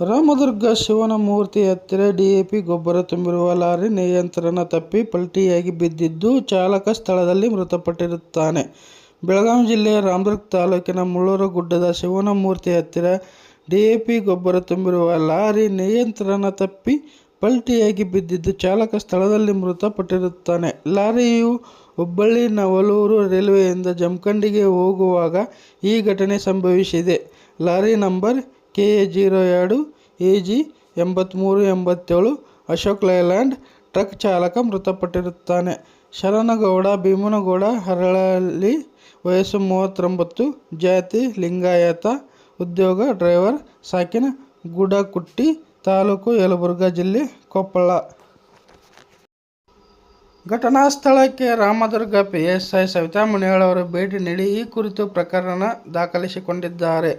ರಾಮದುರ್ಗ ಶಿವನ ಮೂರ್ತಿ ಹತ್ತಿರ ಡಿಎಪಿ ಗೊಬ್ಬರ ತುಂಬಿರುವ ಲಾರಿ ನಿಯಂತ್ರಣ ತಪ್ಪಿ ಪಲ್ಟಿಯಾಗಿ ಬಿದ್ದಿದ್ದು, ಚಾಲಕ ಸ್ಥಳದಲ್ಲಿ ಮೃತಪಟ್ಟಿರುತ್ತಾನೆ. ಬೆಳಗಾವಿ ಜಿಲ್ಲೆಯ ರಾಮದುರ್ಗ ತಾಲೂಕಿನ ಮುಳ್ಳೂರು ಗುಡ್ಡದ ಶಿವನ ಮೂರ್ತಿ ಹತ್ತಿರ ಡಿಎಪಿ ಗೊಬ್ಬರ ತುಂಬಿರುವ ಲಾರಿ ನಿಯಂತ್ರಣ ತಪ್ಪಿ ಪಲ್ಟಿಯಾಗಿ ಬಿದ್ದಿದ್ದು, ಚಾಲಕ ಸ್ಥಳದಲ್ಲಿ ಮೃತಪಟ್ಟಿರುತ್ತಾನೆ. ಲಾರಿಯು ಹುಬ್ಬಳ್ಳಿ ನವಲೂರು ರೈಲ್ವೆಯಿಂದ ಜಮಖಂಡಿಗೆ ಹೋಗುವಾಗ ಈ ಘಟನೆ ಸಂಭವಿಸಿದೆ. Lorry number KA02 AG 8387 Ashok Leyland truck ಚಾಲಕ ಮೃತಪಟ್ಟಿರುತ್ತಾನೆ. ಶರಣಗೌಡ ಭೀಮನಗೌಡ ಹರಳಳ್ಳಿ, ವಯಸ್ಸು 39, ಜಾತಿ ಲಿಂಗಾಯತ, ಉದ್ಯೋಗ ಡ್ರೈವರ್, ಸಾಕಿನ ಗುಡಕುಟ್ಟಿ, ತಾಲೂಕು ಯಲಬುರ್ಗಾ ಜಿಲ್ಲೆ, ಕೊಪ್ಪಳ. ಘಟನಾ ಸ್ಥಳಕ್ಕೆ ರಾಮದುರ್ಗ PSI ಸವಿತಾ ಮುನಿಯಾಳ್ ಅವರು ಭೇಟಿ ನೀಡಿ ಈ ಕುರಿತು ಪ್ರಕರಣ ದಾಖಲಿಸಿಕೊಂಡಿದ್ದಾರೆ.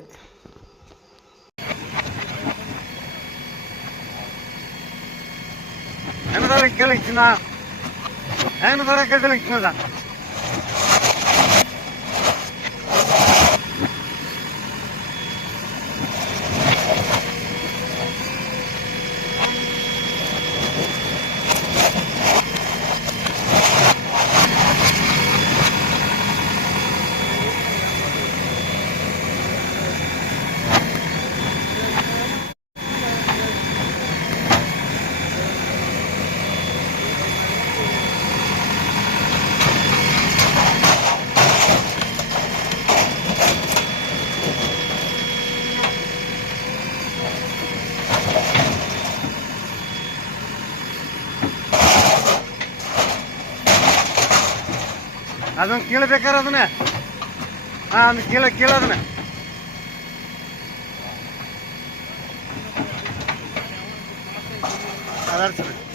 ಅದನ್ನ ಕೇಳಬೇಕಾರ ಅದನ್ನ ಅದನ್ನ ಕೇಳೋದನ್ನ ಅದಾರ ಸರ್.